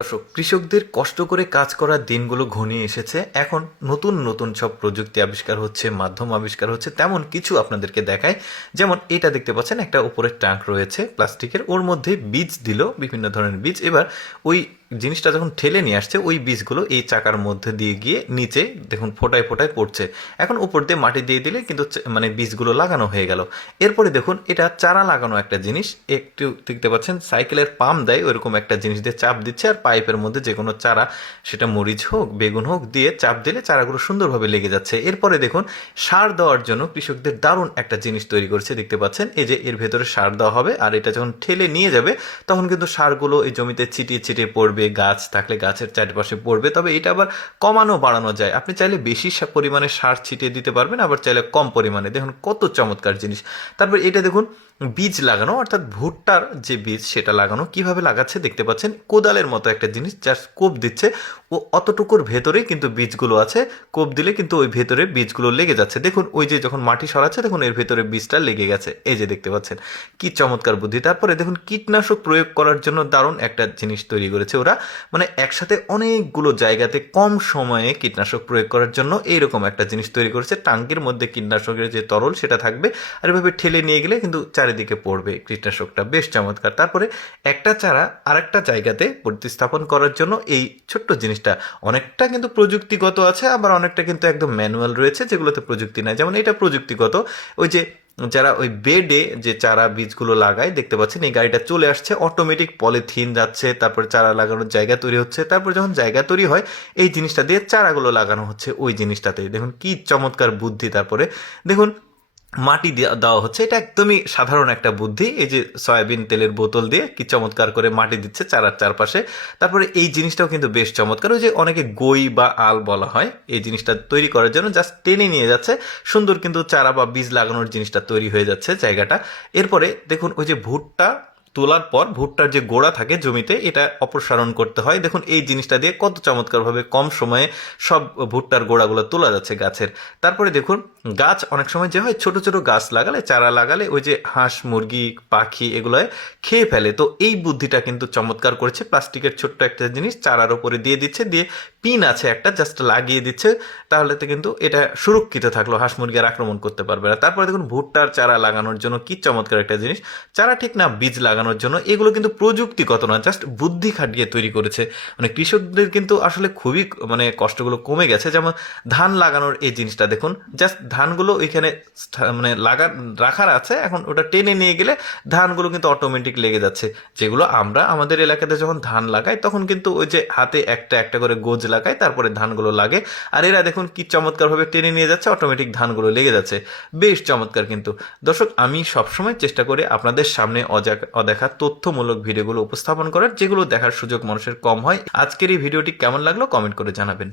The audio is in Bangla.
দর্শক, কৃষকদের কষ্ট করে কাজ করার দিনগুলো ঘনিয়ে এসেছে। এখন নতুন নতুন সব প্রযুক্তি আবিষ্কার হচ্ছে, মাধ্যম আবিষ্কার হচ্ছে। তেমন কিছু আপনাদেরকে দেখায়। যেমন এটা দেখতে পাচ্ছেন, একটা উপরের ট্যাঙ্ক রয়েছে প্লাস্টিকের, ওর মধ্যে বীজ দিল, বিভিন্ন ধরনের বীজ। এবার ওই জিনিসটা যখন ঠেলে নিয়ে আসছে, ওই বীজগুলো এই চাকার মধ্যে দিয়ে গিয়ে নিচে দেখুন ফোটায় ফোটায় পড়ছে। এখন উপর দিয়ে মাটি দিয়ে দিলে কিন্তু মানে বীজগুলো লাগানো হয়ে গেল। এরপরে দেখুন, এটা চারা লাগানো একটা জিনিস। একটু দেখতে পাচ্ছেন সাইকেলের পাম্প দেয় ওইরকম একটা জিনিস দিয়ে চাপ দিচ্ছে, আর পাইপের মধ্যে যে কোনো চারা, সেটা মরিচ হোক বেগুন হোক, দিয়ে চাপ দিলে চারাগুলো সুন্দরভাবে লেগে যাচ্ছে। এরপরে দেখুন, সার দেওয়ার জন্য কৃষকদের দারুণ একটা জিনিস তৈরি করেছে। দেখতে পাচ্ছেন এই যে এর ভেতরে সার দেওয়া হবে, আর এটা যখন ঠেলে নিয়ে যাবে তখন কিন্তু সারগুলো এই জমিতে ছিটিয়ে ছিটিয়ে পড়বে, গাছ থাকলে গাছের চারপাশে পড়বে। তবে এটা আবার কমানো বাড়ানো যায়। আপনি চাইলে বেশি পরিমাণে সার ছিটিয়ে দিতে পারবেন, আবার চাইলে কম পরিমাণে। দেখুন কত চমৎকার জিনিস। তারপর এটা দেখুন, বীজ লাগানো, অর্থাৎ ভুট্টার যে বীজ সেটা লাগানো। কিভাবে লাগাচ্ছে দেখতে পাচ্ছেন, কোদালের মতো একটা জিনিস, যার কোপ দিচ্ছে, ও অতটুকুর ভেতরেই কিন্তু বীজগুলো আছে। কোপ দিলে কিন্তু ওই ভেতরে বীজগুলো লেগে যাচ্ছে। দেখুন ওই যে যখন মাটি সরাচ্ছে, দেখুন এর ভেতরে বীজটা লেগে গেছে। এই যে দেখতে পাচ্ছেন, কি চমৎকার বুদ্ধি। তারপরে দেখুন, কীটনাশক প্রয়োগ করার জন্য দারুণ একটা জিনিস তৈরি করেছে ওরা। মানে একসাথে অনেকগুলো জায়গাতে কম সময়ে কীটনাশক প্রয়োগ করার জন্য এইরকম একটা জিনিস তৈরি করেছে। টাঙ্কির মধ্যে কীটনাশকের যে তরল সেটা থাকবে, আর এভাবে ঠেলে নিয়ে গেলে কিন্তু চারিদিকে পড়বে কীটনাশকটা। বেশ চমৎকার। তারপরে একটা চারা আরেকটা জায়গাতে প্রতিস্থাপন করার জন্য এই ছোট্ট জিনিসটা অনেকটা কিন্তু প্রযুক্তিগত আছে, আবার অনেকটা কিন্তু একদম ম্যানুয়াল রয়েছে, যেগুলোতে প্রযুক্তি নাই। যেমন এটা প্রযুক্তিগত। ওই যে যারা ওই বেডে যে চারা বীজগুলো লাগায়, দেখতে পাচ্ছেন এই গাড়িটা চলে আসছে, অটোমেটিক পলিথিন যাচ্ছে, তারপর চারা লাগানোর জায়গা তৈরি হচ্ছে। তারপর যখন জায়গা তৈরি হয়, এই জিনিসটা দিয়ে চারাগুলো লাগানো হচ্ছে ওই জিনিসটাতে। দেখুন কি চমৎকার বুদ্ধি। তারপরে দেখুন, মাটি দেওয়া হচ্ছে। এটা একদমই সাধারণ একটা বুদ্ধি। এই যে সয়াবিন তেলের বোতল দিয়ে কি চমৎকার করে মাটি দিচ্ছে চারার চারপাশে। তারপরে এই জিনিসটাও কিন্তু বেশ চমৎকার। ওই যে অনেকে গই বা আল বলা হয়, এই জিনিসটা তৈরি করার জন্য জাস্ট টেনে নিয়ে যাচ্ছে, সুন্দর কিন্তু চারা বা বীজ লাগানোর জিনিসটা তৈরি হয়ে যাচ্ছে জায়গাটা। এরপরে দেখুন, ওই যে ভুট্টা তোলার পর ভুট্টার যে গোড়া থাকে জমিতে, এটা অপসারণ করতে হয়। দেখুন এই জিনিসটা দিয়ে কত চমৎকারভাবে কম সময়ে সব ভুট্টার গোড়াগুলো তোলা যাচ্ছে গাছের। তারপরে দেখুন, গাছ অনেক সময় যে হয়, ছোট ছোট গাছ লাগালে, চারা লাগালে, ওই যে হাঁস মুরগি পাখি এগুলোয় খেয়ে ফেলে। তো এই বুদ্ধিটা কিন্তু চমৎকার করেছে। প্লাস্টিকের ছোট্ট একটা জিনিস চারার ওপরে দিয়ে দিচ্ছে, দিয়ে পিন আছে একটা, জাস্ট লাগিয়ে দিচ্ছে। তাহলে তো কিন্তু এটা সুরক্ষিত থাকলো, হাঁস মুরগি আর আক্রমণ করতে পারবে না। তারপরে দেখুন, ভুট্টার চারা লাগানোর জন্য কি চমৎকার একটা জিনিস। চারা ঠিক না, বীজ লাগানোর জন্য। এগুলো কিন্তু প্রযুক্তিগত না, জাস্ট বুদ্ধি খাটিয়ে তৈরি করেছে। মানে কৃষকদের কিন্তু আসলে খুবই মানে কষ্টগুলো কমে গেছে। যেমন ধান লাগানোর এই জিনিসটা দেখুন, জাস্ট ধানগুলো ওইখানে মানে রাখার আছে, এখন ওটা টেনে নিয়ে গেলে ধানগুলো কিন্তু অটোমেটিক লেগে যাচ্ছে। যেগুলো আমরা আমাদের এলাকাতে যখন ধান লাগাই, তখন কিন্তু ওই যে হাতে একটা একটা করে গোজ লাগাই, তারপরে ধানগুলো লাগে। আর এরা দেখুন কি চমৎকারভাবে টেনে নিয়ে যাচ্ছে, অটোমেটিক ধানগুলো লেগে যাচ্ছে। বেশ চমৎকার। কিন্তু দর্শক, আমি সবসময় চেষ্টা করি আপনাদের সামনে অদেখা তথ্যমূলক ভিডিওগুলো উপস্থাপন করার, যেগুলো দেখার সুযোগ মানুষের কম হয়। আজকের এই ভিডিওটি কেমন লাগলো কমেন্ট করে জানাবেন।